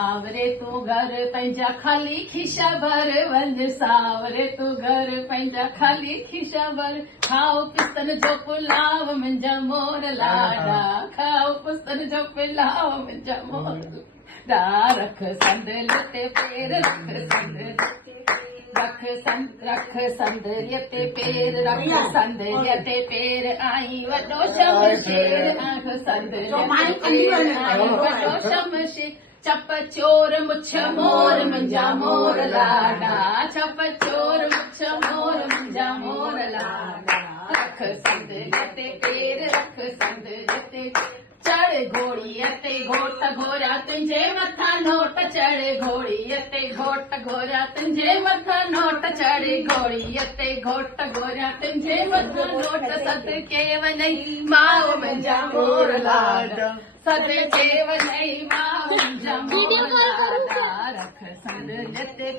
सावरे तू घर पंहिंजा खाली खिशा भर वंज सावरे तू घर पंहिंजा खाली खिशा भर खाओ पिस्तन जो पुलाव मुंहिंजा मोर लाडा खाओ पिस्तन जो पुलाव मुंहिंजा मोर लाडा रख संद लते पेर रख संद लते पेर रख संद लते पेर आई वॾो शमशेर आख संद लते पेर आई वॾो शमशेर चप चोर मुछ मोर मुंहिंजा मोर लाडा चप चोर मुछ मोर मुंहिंजा मोर लाडा रख संद लते पेर रख संद लते चढ़ घोड़ीअ ते घोट घोरा तुंहिंजे मथां नोट चढ़ घोड़ीअ ते घोट घोरा तुंहिंजे मथां नोट चढ़ घोड़ीअ ते घोट घोरा तुंहिंजे मथां नोट सदके वञई माउ मुंहिंजा मोर लाडा सदके वञई माउ मुंहिंजा मोर लाडा रख संद लते